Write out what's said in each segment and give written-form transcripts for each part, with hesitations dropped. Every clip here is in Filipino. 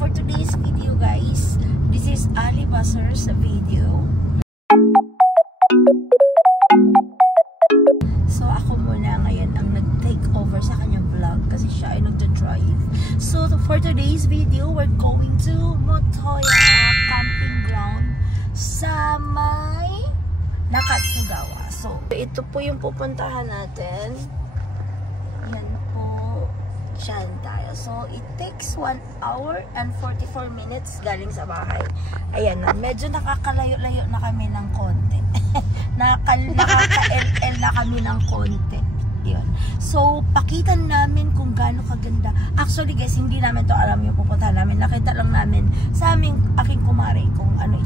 for today's video guys, this is Ali Basar's video. So ako muna ngayon ang nag-take over sa kanyang vlog kasi siya ay nagda-drive. So for today's video, we're going to Motoya Camping Ground sa may Nakatsugawa. So ito po yung pupuntahan natin. Yan po. Diyan tayo. So it takes 1 hour and 44 minutes galing sa bahay. Ayan na. Medyo nakakalayo-layo na kami ng konti. Nakaka-LL na kami ng konti. Yun. So, pakitan namin kung gaano kaganda. Actually guys, hindi namin to alam yung pupuntahan namin. Nakita lang namin sa aming aking kumare kung ano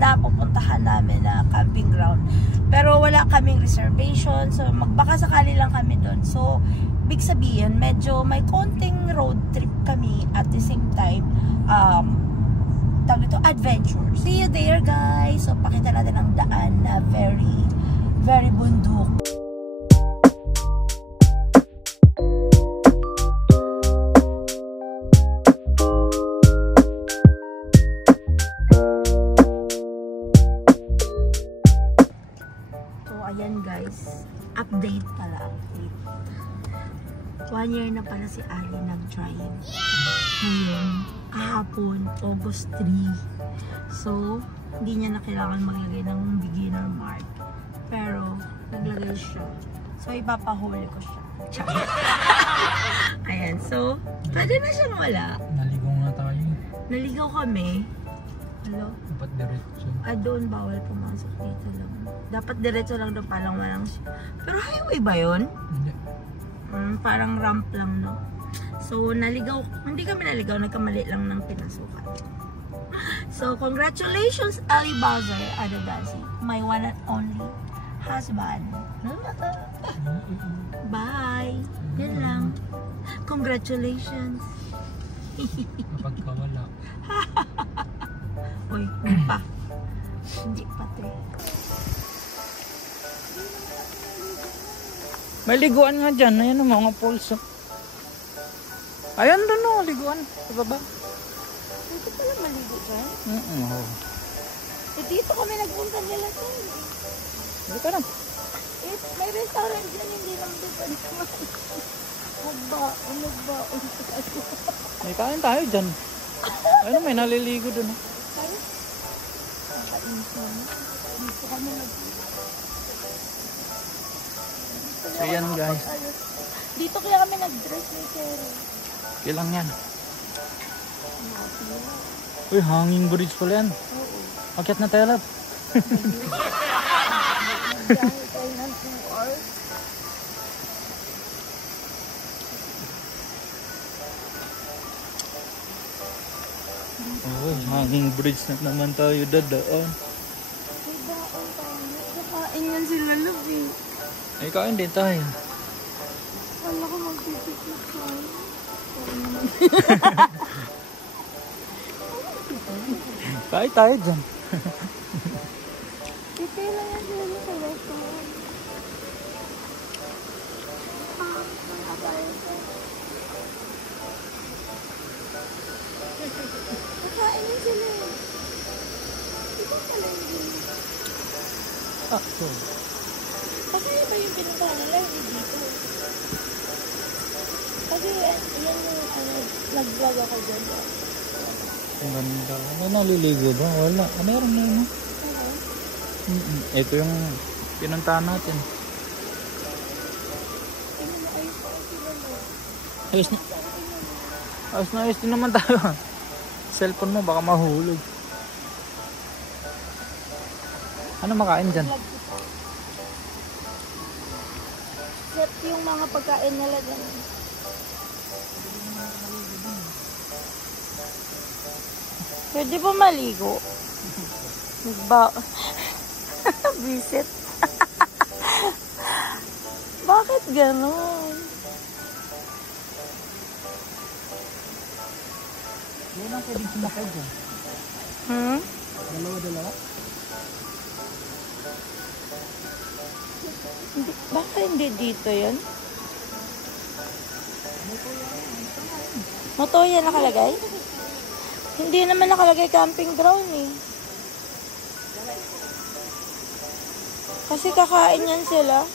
napupuntahan namin na camping ground. Pero wala kaming reservation. So, magbaka sakali lang kami doon. So, big sabihin, medyo may konting road trip kami at the same time, tawag ito, adventure. See you there guys. So, pakita natin ang daan na very, very bundok. Ayan guys, update pala, update. 1 year na pala si Ali nag-drive. Ngayon, kahapon, August 3. So, hindi niya na kailangan maglagay ng beginner mark. Pero, naglagay siya. So, ipapahuli ko siya. Ayan, so, pwede na siyang wala. Naligaw nga tayo. Naligaw kami. Hello? Dapat diretso. Doon bawal pumasok dito lang. Dapat diretso lang doon, palang walang siya. Pero highway ba yun? Hindi. Parang ramp lang, no? So, naligaw. Hindi kami naligaw. Nagkamali lang ng pinasukan. So, congratulations, Ali Bazar Adadasi. My one and only husband. Bye! Yan lang. Congratulations. Napagkawala. Uy, hindi pa. Hindi pa, te. May liguan nga dyan. Ayan ang mga poles. Ayan doon o, liguan. Sa baba. Dito pala maligo dyan? Dito kami nagpunta nila dyan. Dito na. May restaurant dyan, hindi lang dito naman. Magbaon. May kain tayo dyan. Ayun, may naliligo doon. Tayo? Dito kami nagpunta. So yan guys. Dito kaya kami nag-dress ni Cherry. Ilang yan? Uy, hanging bridge pala yan. Oo. Akyat na tayo lab. Dahil tayo ng 2 hours. Oh, hanging bridge na naman tayo dadaan. May baon tayo. Kakain yan sila love eh. Ay, kain din tayo. Wala ko magpipipit tayo. Kain tayo dyan. Dito lang yan sila sa restaurant. Kakain yan sila eh. Dito pala yun. So. Kasi iba yung pinuntahan nila, hindi dito. Kasi yan yung nag-vlog ako dyan. Ang ganda. May naliligo ba? Wala. Meron na yun. Ito yung pinuntahan natin. Ayos na. Ayos din naman tayo. Cellphone mo baka mahulog. Ano makain dyan? Set yung mga pagkain nila dyan. Pwede ba maligo? Visit. Bakit ganon? Yan ang pwedeng sumakay dyan. Dalawa? Baka hindi dito yan? Motoya nakalagay? Hindi naman nakalagay camping ground eh. Kasi kakain yan sila.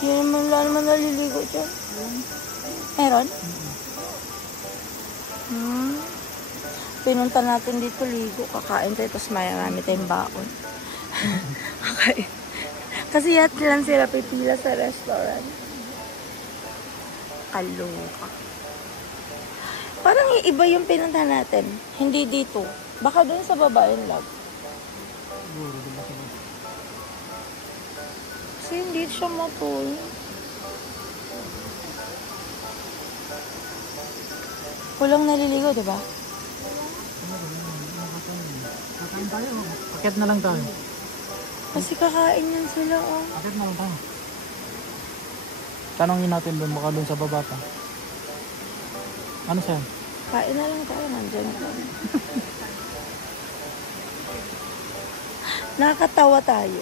Hindi naman, wala naman naliligo dyan. Meron? Pinunta natin dito ligo. Kakain tayo, tapos marami tayong baon. Okay. Kasi yat lang sila pipila sa restaurant. Kaloka. Parang iba yung pinunta natin. Hindi dito. Baka doon sa baba yung lag. Kasi hindi siya matuloy. Walang naliligo, diba? Kakain tayo. Akit na lang tayo. Kasi kakain yan sila, oh. Akit na lang tayo. Tanongin natin doon, baka doon sa baba pa. Ano sa'yo? Kain na lang tayo, nandyan ka. Nakakatawa tayo.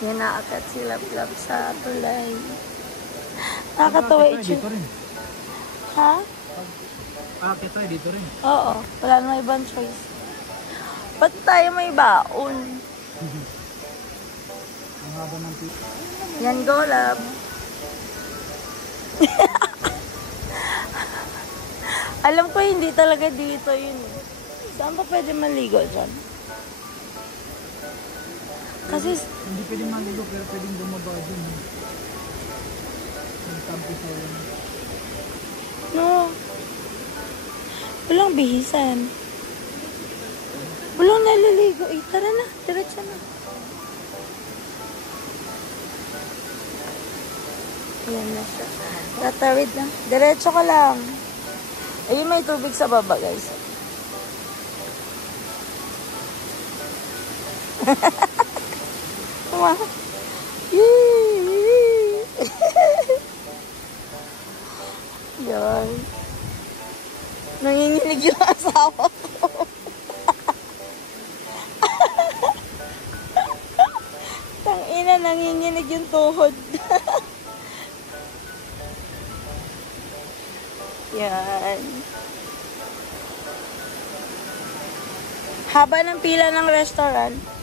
Yan, naakat sila plap sa tulay. Nakakatawa Dito rin. Ha? Akit tayo dito rin. Oo, wala namang ibang choice. Ba't tayo may baon? Ang haba ng pito. Yan, go, love. Alam ko hindi talaga dito yun. Saan pa pwede maligo dyan? Kasi Hindi pwedeng maligo pero pwedeng bumaba dun. Yung tampi sa yun. no. Walang bihisan. Walang naliligo. Eh, tara na. Diretso na. Yan na siya. Tatawid na. Diretso ka lang. Ayun, may tubig sa baba, guys. Wow. Yee! Yan. Nanginginig yung asawa ko. Tangina, nanginginig yung tuhod. Yan. Haba ng pila ng restaurant.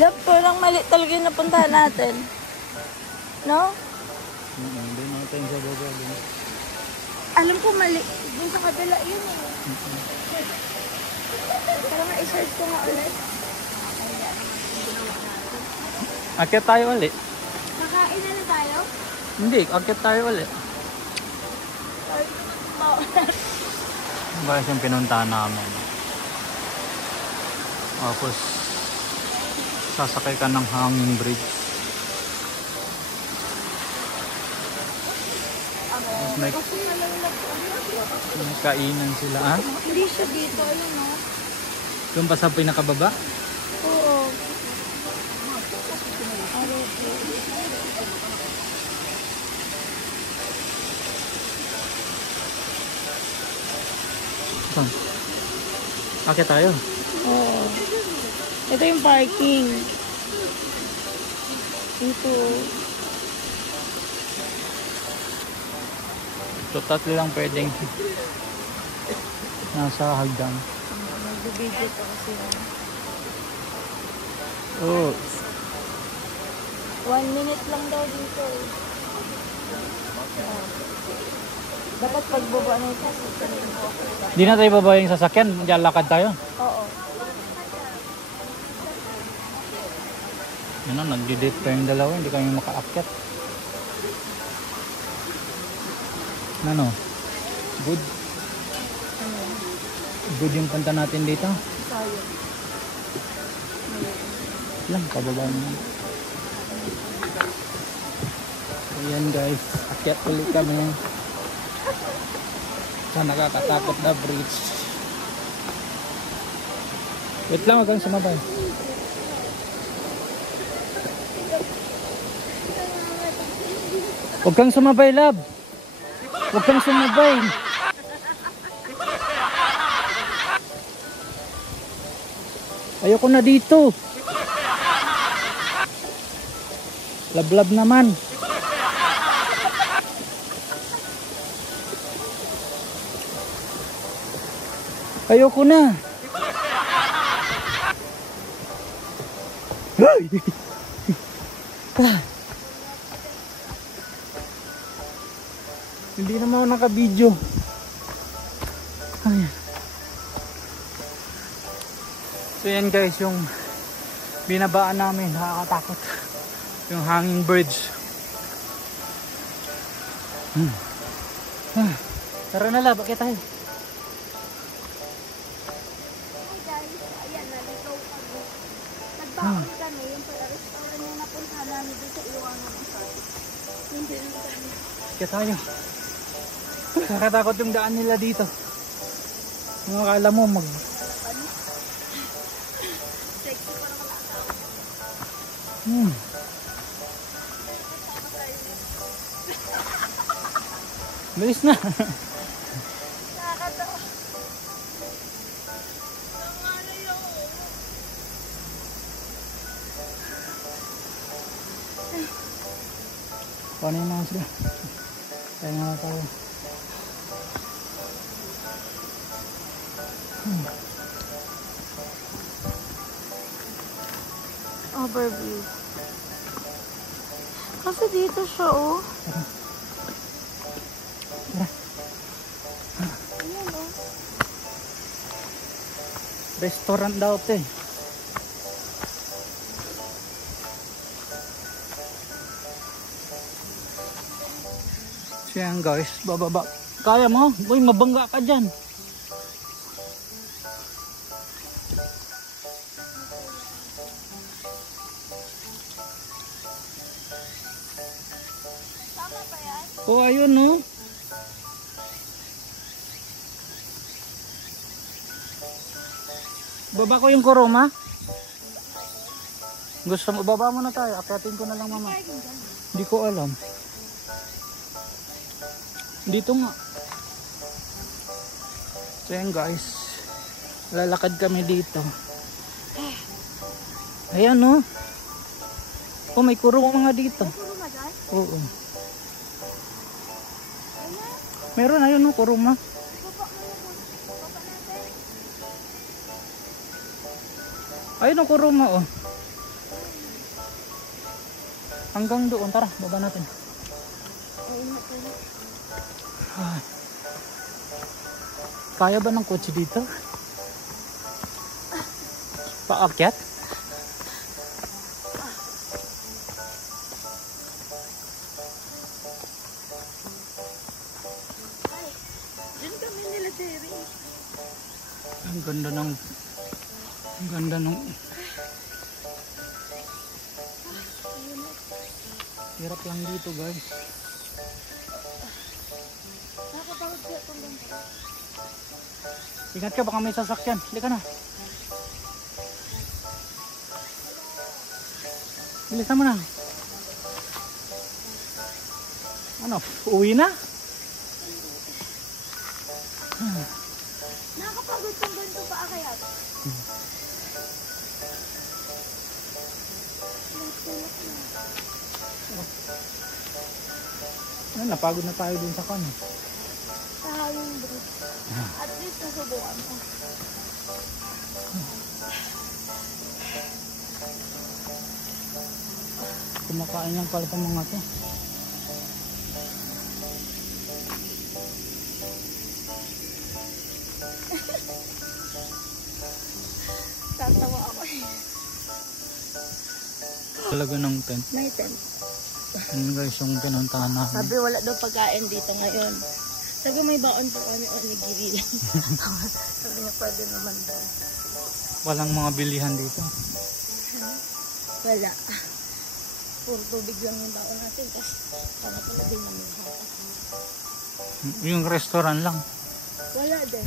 Love, parang mali talaga yung napuntahan natin. No? Hindi natin sa baba dun. Alam ko mali. Doon sa kabila yun eh. Parang i-search ko nga ulit. Akit tayo ulit. Kakain na na tayo? Hindi, akit tayo ulit. Guys, yung pinuntahan namin. Tapos, sasakay ka ng hanging bridge. Tapos may kainan sila. Ah? Hindi siya dito. Ayun no? Doon pa sa pinakababa? Oo. Saan? Akit tayo. Oo. Ito yung parking. Dito. So, tatlo lang pwedeng nasa hagdan. Nag-video to kasi. Oh, 1 minute lang daw dito. Dapat pagbaba na ito. di na tayo baba yung sasakyan. Diyan lakad tayo. Oo. Ano, nagdi-dip kayong dalawa. Hindi kami makaakyat. Ano? Good. Good yung punta natin dito. Sayang. Lang, pababa naman. Ayan guys, akyat ulit kami sa nakakatakot na bridge. Wait lang, huwag kang sumabay. Huwag kang sumabay, love. Huwag kang sumabay. Ayoko na dito. Lablab naman. Ayoko na. Ay! Hindi naman ako naka-video. Ay. So yan guys, yung binabaan namin, nakakatakot. Yung hanging bridge. Tara na la, bakit tayo? Hi guys, ayan, naligaw kami. Nagbaon kami, yung restaurant yung napuntahan namin dito sa Iwangan ng Park. Hindi rin kami. Kaya tayo. Nakakatakot yung daan nila dito. Yung akala mo mag... Sexy para makatawa. Bilis na. Nakakatawa. Tama na yun. Paano yung mga sila? Kaya nga tayo. Overview. Kasi dito siya, oh. Ayan, oh. Restaurant daw ito eh. So yan guys, bababa. Kaya mo? Uy, mabangga ka dyan. Tama ba yan? Oh, ayun no. Baba ko yung kuruma. Gusto mo, baba mo na tayo. Akyatin ko na lang mama. Hindi ko alam. Dito nga. So yan guys. Lalakad kami dito. Ayan no. Oh, may kuruma nga dito. Puro ba dyan? Oo. Ayan. Meron ayun no, kuruma. Baba mo na po. Baba natin. Ayun no, kuruma oh. Hanggang doon. Tara, baba natin. Ayun na po. Ay. Kaya ba ng kotse dito? Paakyat? Ay, dyan kami nila, Jerry. Ang ganda ng... Ang ganda ng... Hirap lang dito guys. Nakakapagod siya itong ganito. Ingat ka, baka may sasakyan. Halika na. Bilisan mo na. Ano? Uwi na? Nakakapagod itong ganito pa kaya. Ano, napagod na tayo dun sa kanya. Sa hanging bridge. At least nasubukan ko. Kumakain lang pala itong mga to. Tatawa ako eh. Talaga ng tent. May tent. Ano guys yung pinuntahan namin. Sabi wala daw pagkain dito ngayon. Sabi may baon po kami onigiri lang. Sabi niya pwede naman daw. Walang mga bilihan dito. Wala. Puro tubig lang yung baon natin. Tapos para pala din namin hatas. Yung restaurant lang. Wala din.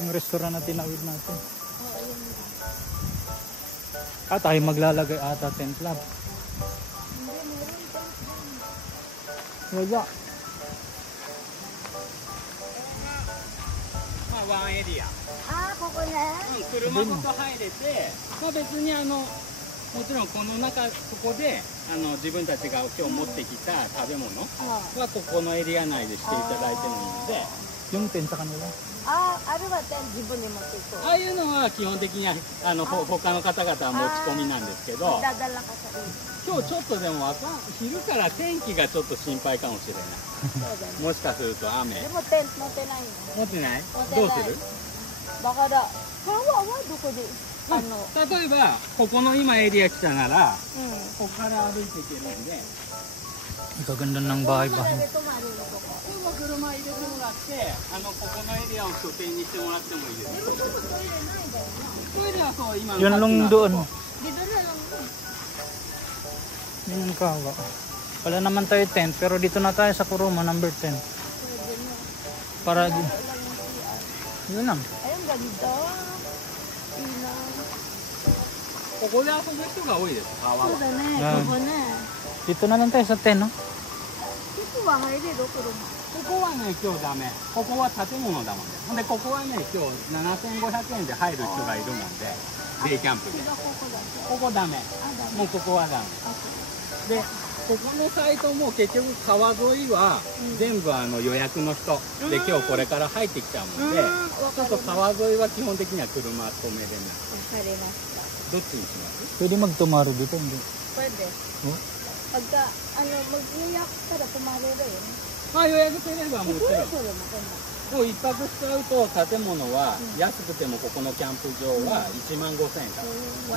Yung restaurant na tinawid natin. Oo, yun. tayo maglalagay ata tent lab. Wala. まあ、ワンエリア、あー、ここね。車ごと入れて、まあ、別にもちろんこの中、ここで自分たちが今日持ってきた食べ物はここのエリア内でしていただいてもいいので、 Yung tent sa kanila. あー、あるわって自分で持っていこう。ああいうのは基本的には他の方々は持ち込みなんですけど、 Dadala ka sa rin. 今日ちょっとでも昼から天気がちょっと心配かもしれない。そうだね。もしかすると雨。でもテント持ってないの。持ってない？持ってない。どうする？だから川はどこで例えばここの今エリア来たなら、うん。ここから歩いていけるんで、 Gaganda ng bahay-bahay. 泊まるのとか。今車入れてもらってここのエリアを拠点にしてもらってもいいです。トイレはそう今の Yun lang doon. Dito na lang. Yun ang kawa. Wala naman tayo tent, pero dito na tayo sa Kuruma, number 10. Pwede na. Para, Wala lang CR. yun lang. Ayun, ganda. Ilang. ここで遊ぶ人が多いです。川は。そうだね。 Yan. ここね。 Dito na lang tayo sa 10, no? ここは入れる車。ここはね今日ダメ。ここは建物だもんで。ほんでここはね今日7500円で入る人がいるもんで、デイキャンプで。違うここだけ。ここダメ。あ、だね。もうここはダメ。あ、そうで、ここのサイトも結局川沿いは全部予約の人で今日これから入ってきちゃうので、ちょっと川沿いは基本的には車止めれない。わかりました。どっちにします？ Pwede magtumaro dito, hindi? Pwede. Oh? Pagka, mag-iyak ka na tumali rin. まあ予約すればもちろん。 Pwede mo kung もう一泊使うと建物は安くてもここのキャンプ場は1万5千円から。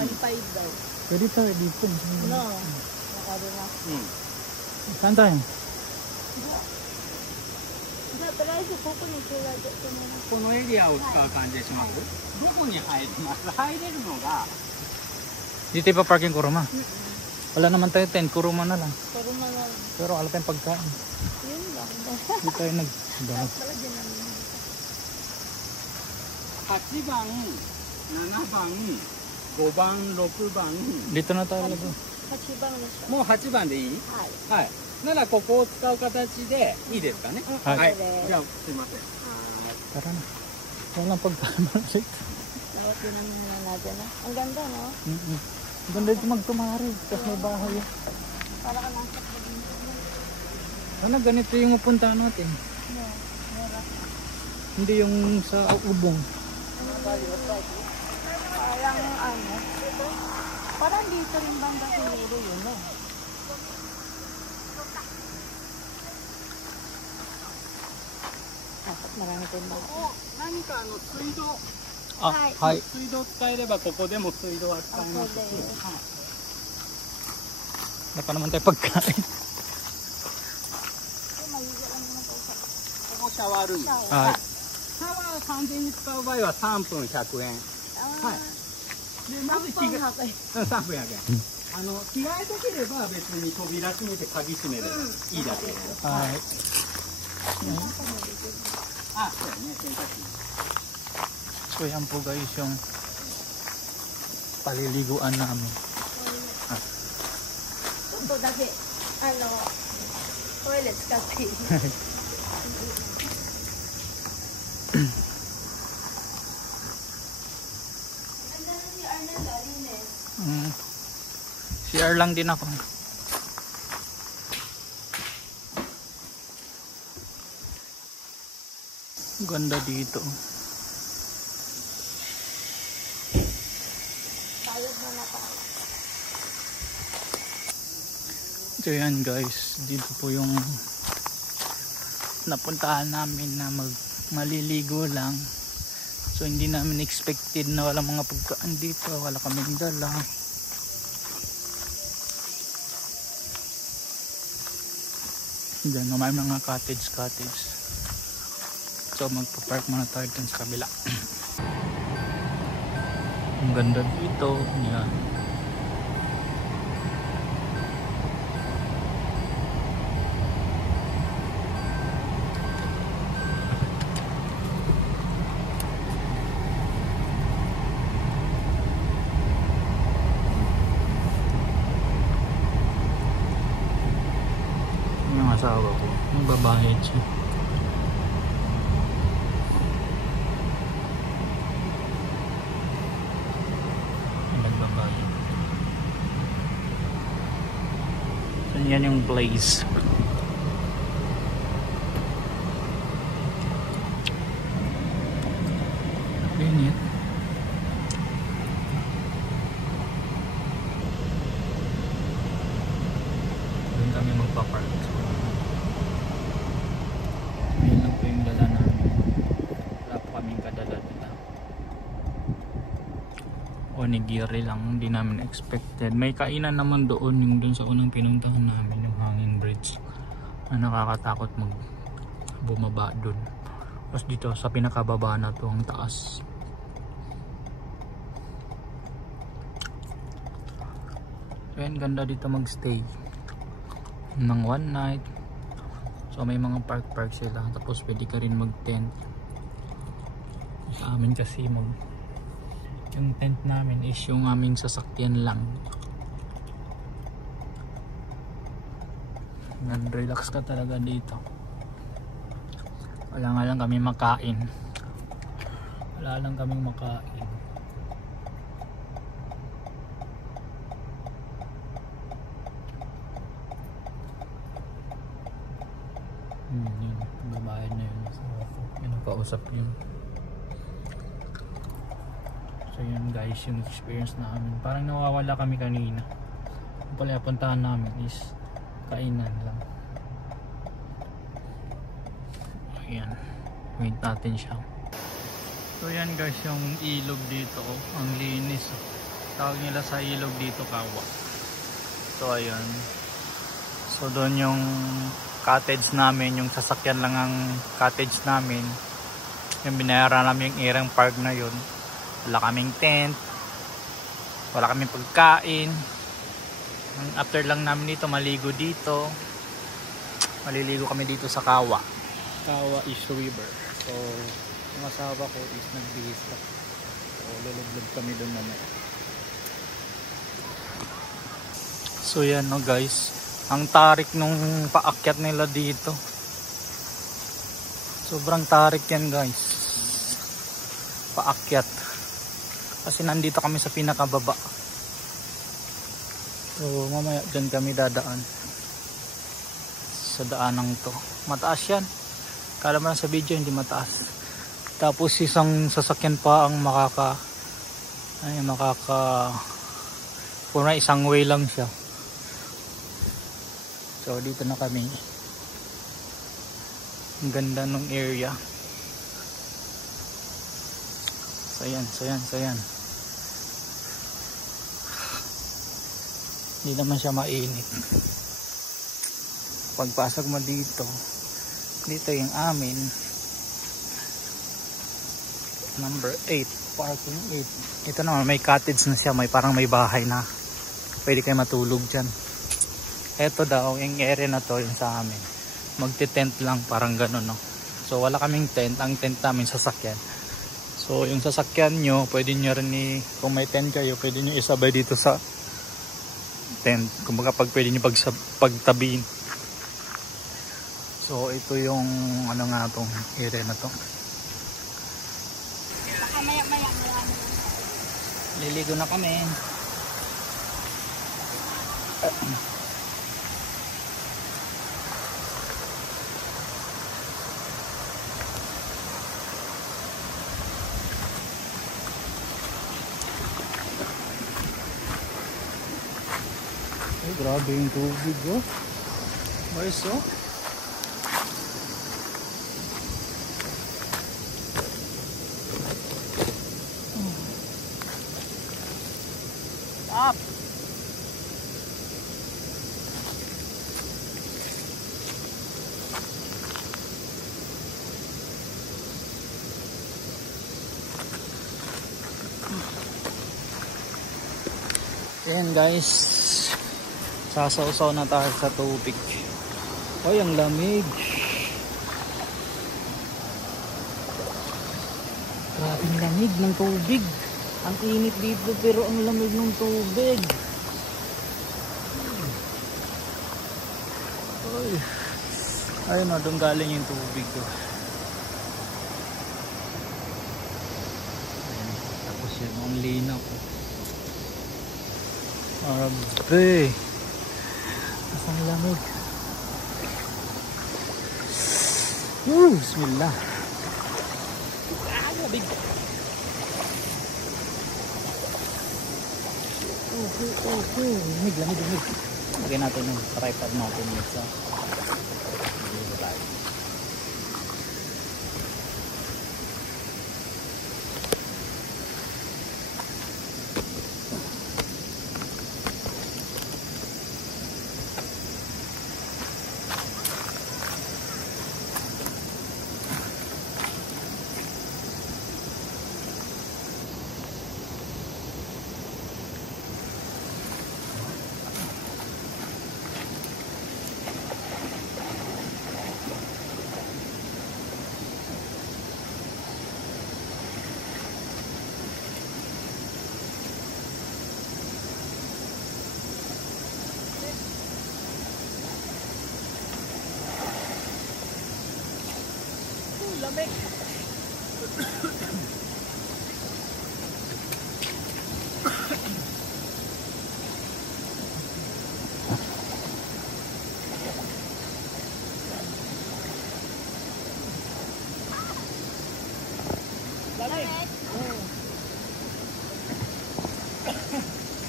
1.5 daw. Pwede tayo dito. No. Nakalimas. Saan tayo? Toりあえずここに着替えてもらって。このエリアを使う感じでします？どこに入ります？入れるのが Dito pa parking Kuruma. Wala naman tayo tent, Kuruma na lang. Kuruma na lang. Pero wala tayong pagkain. Yun lang. Dito tayo nag-dahil. Talagyan namin. 8番、7番、5番、6番。 Dito na tayo lagi. 8番でした。もう8番でいい？はい。はい。ならここを使う形でいいですかね？はいはい。じゃあすいません。 Tara na. Walang pagkain mo ulit. Talagyan namin na natin na. Ang ganda, no? Ganda dito magtumari. Tapos may bahay. Para ka nasa probinsya. Ano, ganito yung upuntahan natin. Mura. Hindi yung sa Ubong. Parang dito rin banda siguro yun, no? Dapat marami tayong banda. 何か水道、 はい。水道使えればここでも水道は使えますし、 Wala pa naman tayo pagkain. ここシャワールーム。はい。シャワー完全に使う場合は3分100円。はい。でまず着替え、3分100円。着替えとければ別に扉閉めて鍵閉めればいいだけです。はい。あ、そうやね、洗濯機。 So yan po guys yung paliliguan namin. ちょっとだけトイレ使っていい？ CR lang din ako. Ganda dito. So yan guys, dito po yung napuntahan namin na maliligo lang. So hindi namin expected na wala mga pagkaan dito, wala kaming dala. Diyan may mga cottage. So magpa-park muna tayo dun sa kabila. Ang ganda dito. Yan. nagbabayad siya. Nagbabayad. So yan yung place. Init. Doon kami magpa-park. Ayun lang po yung dala namin. Wala po kaming kadala nila. Onigiri lang, hindi namin expected. May kainan naman doon, yung doon sa unang pinuntahan namin, yung hanging bridge na nakakatakot bumaba doon. Tapos dito sa pinakababa na to ang taas. So yan, ganda dito magstay ng one night. So may mga park sila, tapos pwede ka rin mag tent. Sa amin kasi yung tent namin is yung aming sasakyan lang. Relax ka talaga dito. Wala nga lang kami makain. Wala lang kaming makain. Yun, babayad na yun. Yun ang kausap yun. So yun guys, yung experience namin. Parang nawawala kami kanina. Ang pala puntahan namin is kainan lang. Ayan, wait natin siya. So yan guys, yung ilog dito, ang linis. Tawag nila sa ilog dito Kawa. So ayan. So doon yung cottage namin, yung sasakyan lang ang cottage namin. Yung binayaran namin yung Irang Park na yun. Wala kaming tent, wala kaming pagkain. After lang namin dito, maligo dito. Maliligo kami dito sa Kawa East River. So yung asawa ko is nagbihis pa. So lulublog kami doon mamaya. So yan no guys, ang tarik nung paakyat nila dito. Sobrang tarik yan guys, paakyat. Kasi nandito kami sa pinakababa. So mamaya dyan kami dadaan sa daanang to. Mataas yan. Kala mo lang sa video hindi mataas. Tapos isang sasakyan pa ang pura isang way lang siya. So dito na kami. Ang ganda ng area. So yan. Hindi naman siya mainit. Pagpasok mo dito yung amin number 8, parking 8. Ito naman may cottage na siya, parang may bahay na pwede kayo matulog dyan. Ito daw yung area na to yung sa amin, magti-tent lang, parang gano'n no. So wala kaming tent, ang tent namin sasakyan. So yung sasakyan nyo, pwede nyo rin kung may tent kayo, pwede nyo isabay dito sa tent, kumbaga pwede nyo pagtabihin. So ito yung ano nga tong area na to. Maya. Liligo na kami. Ay, grabe yung tubig oh. Ayos oh. Up. Ayan guys, sasawsaw na tayo sa tubig. Oy, ang lamig. Grabe ang lamig ng tubig. Ang init dito pero ang lamig ng tubig. Oy. Ayun o, doon galing yung tubig ko. Ayan, tapos yun, ang linaw ko. Arabe. Ang lamig. Bismillah. Lamig. Lamig. Lagyan natin yung tripod natin dito. Lamig.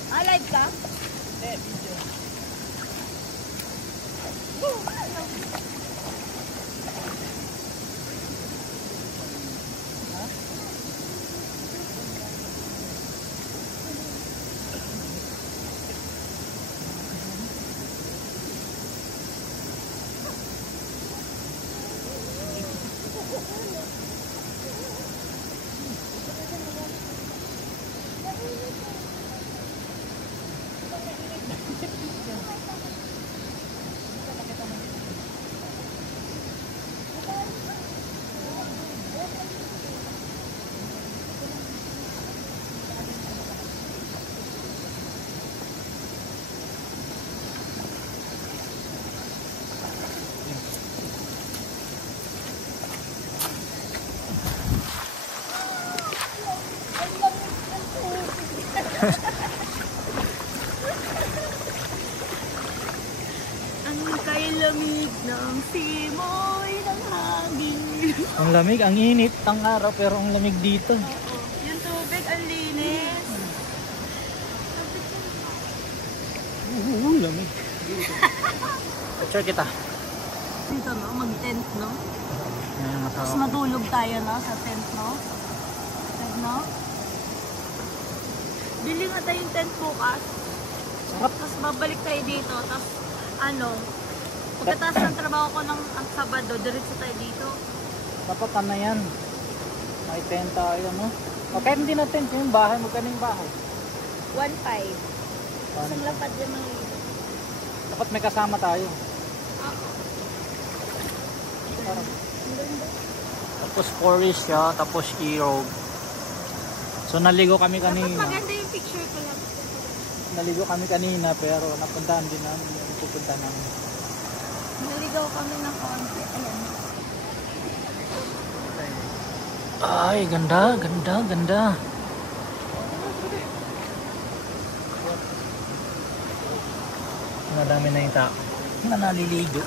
Alive ka? Video. Ang kailamig ng simoy ng hangin. Ang lamig, ang init, ang araw, pero ang lamig dito. Yung tubig, ang linis. Lamig. Picture kita. Dito, no? Mag-tent, no? Ayan, Tapos matulog tayo, no? Sa tent, no? Tent, no? Bili nga tayong tent bukas. Tapos babalik tayo dito. Tapos, pagkatapos ng trabaho ko ng Sabado, diretso tayo dito. Dapat na yan. May tent tayo, no? O kahit hindi na tent yung bahay, magkano yung bahay? 1.5. Isang lapad yung mga ito. Dapat may kasama tayo. Tapos forest siya, tapos e-road. So naligo kami Dapat kanina. maganda yung picture ko lang. Naligo kami kanina pero napuntahan din namin yung pupuntahan namin. Naligaw kami ng konti. Ayan. Ay, ganda. Madami na yung tao na naliligo.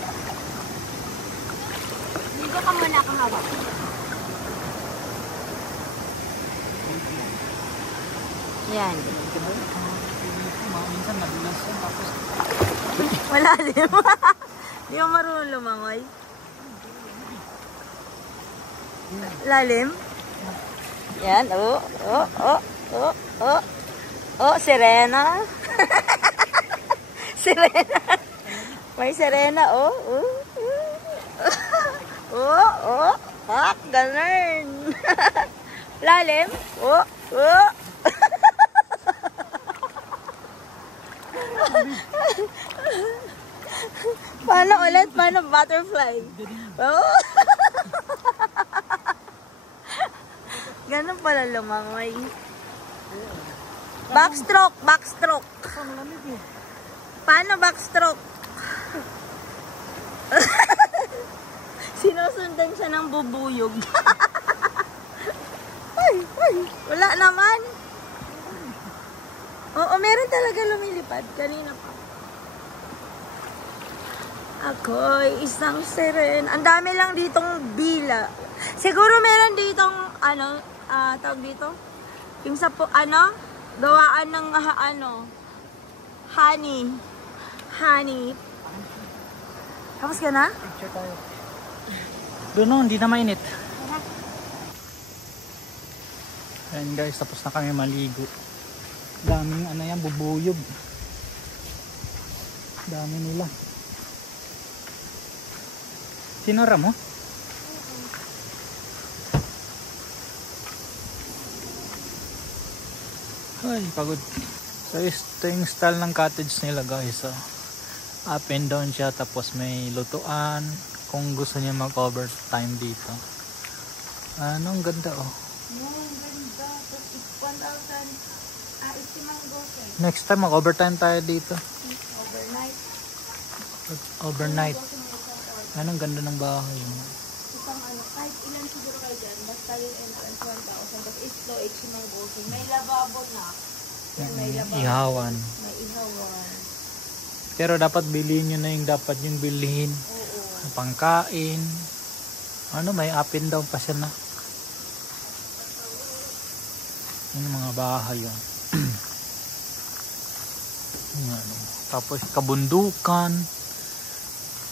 Ligo ka muna kang hawak. Yan. Minsan nadulas yan tapos Wala din. Di mo marunong lumangoy. Lalim. Yan. Sirena. Sirena. May sirena, ganun. Lalim. Paano ulit? Paano butterfly? Oh. Ganun pala lumangoy. Backstroke. Paano backstroke? Sinusundan siya ng bubuyog. Ay, wala naman. Oo, meron talaga lumilipad. Kanina pa. Ako'y isang siren. Ang dami lang ditong bila. Siguro meron ditong, tawag dito? Yung sa, gawaan ng, honey. Tapos ka na? Picture tayo. Doon, hindi na mainit. Ayan guys, tapos na kami maligo. Daming yan, bubuyog. Dami nila. Sinura mo? Ay, pagod. So, ito yung style ng cottage nila guys. Up and down siya, tapos may lutuan. Kung gusto niya mag-overtime dito. Ang ganda oh. Ang ganda. Tapos 1,000. Next time mag-overtime tayo dito. Overnight. Anong ganda ng bahay mo. Isang kahit ilan siguro kayo dyan, basta yung entrance 1,000. Tapos ito, Ichimang Goseng. May lababo na. May lababo. Ihawan. May ihawan. Pero dapat bilhin nyo na yung dapat yung bilhin. Oo. Pangkain. May up and down pa siya na. Yung mga bahay yun. Tapos kabundukan.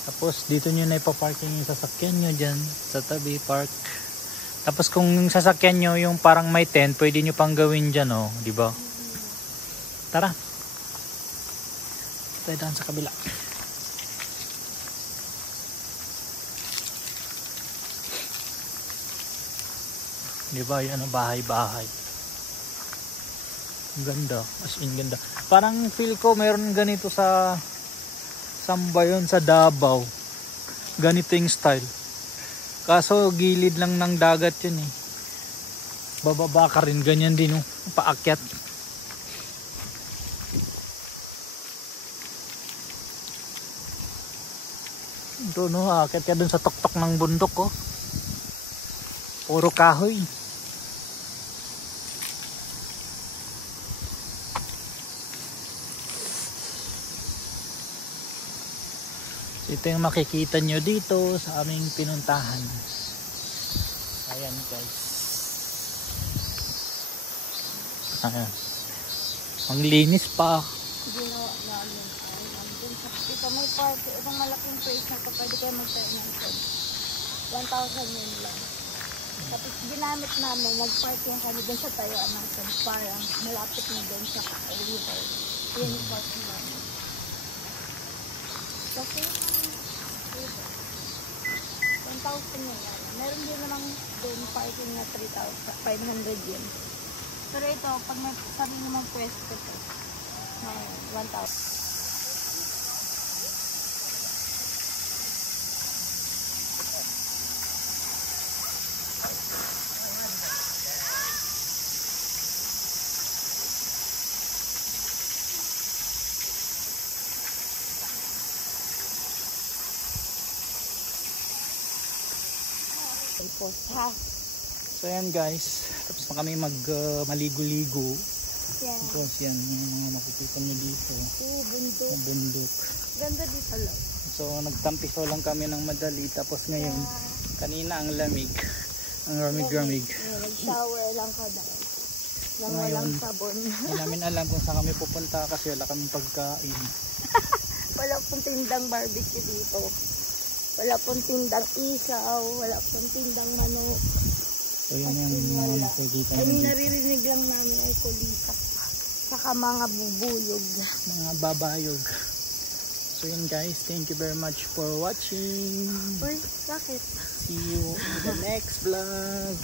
Tapos dito nyo na ipaparking yung sasakyan nyo dyan sa tabi park. Tapos kung yung sasakyan nyo yung parang may tent, pwede nyo pang gawin dyan diba? Tara, tayo daan sa kabila. Diba yan bahay-bahay. Ganda, as in ganda. Parang feel ko mayroon ganito sa Sambayon, sa Davao. Ganito yung style. Kaso gilid lang ng dagat yun eh. Bababa ka rin, ganyan din paakyat. Ito aakyat ka dun sa tuktok ng bundok Puro kahoy. Ito yung makikita nyo dito sa aming pinuntahan. Ayan guys. Ayan. Ang linis pa. Ginawa namin. Ito may party. Itong malaking place na ito. Pwede kayo magtayo ng ito. 1,000 yun lang. Tapos ginamit namin. Nag-parking kami dun sa tayuan ng ito. Parang malapit na dun sa river. Yun yung parking namin. Kasi 1,000 yun lang. Meron din namang doon parking na 3,500 yun. Pero ito, pag may sarili mong pwesto ito, 1,000. So yan guys, tapos na kami maligo-ligo. Yan. Tapos yan, yung mga makikita nyo dito. Bundok. Bundok. Ganda dito lang. So nagtampiso lang kami ng madali. Tapos ngayon, kanina ang lamig. Ang ramig-ramig. Nag-shower lang ka dahil. Nang walang sabon. Hindi namin alam kung saan kami pupunta kasi wala kaming pagkain. Wala pong tindang barbecue dito. Wala pong tindang isaw, wala pong tindang manok. So yun yung mga nakikita nyo Ang dito. naririnig lang namin ay kulika. Saka mga bubuyog. Mga babayog. So yun guys, thank you very much for watching. Uy, bakit? See you in the next vlog.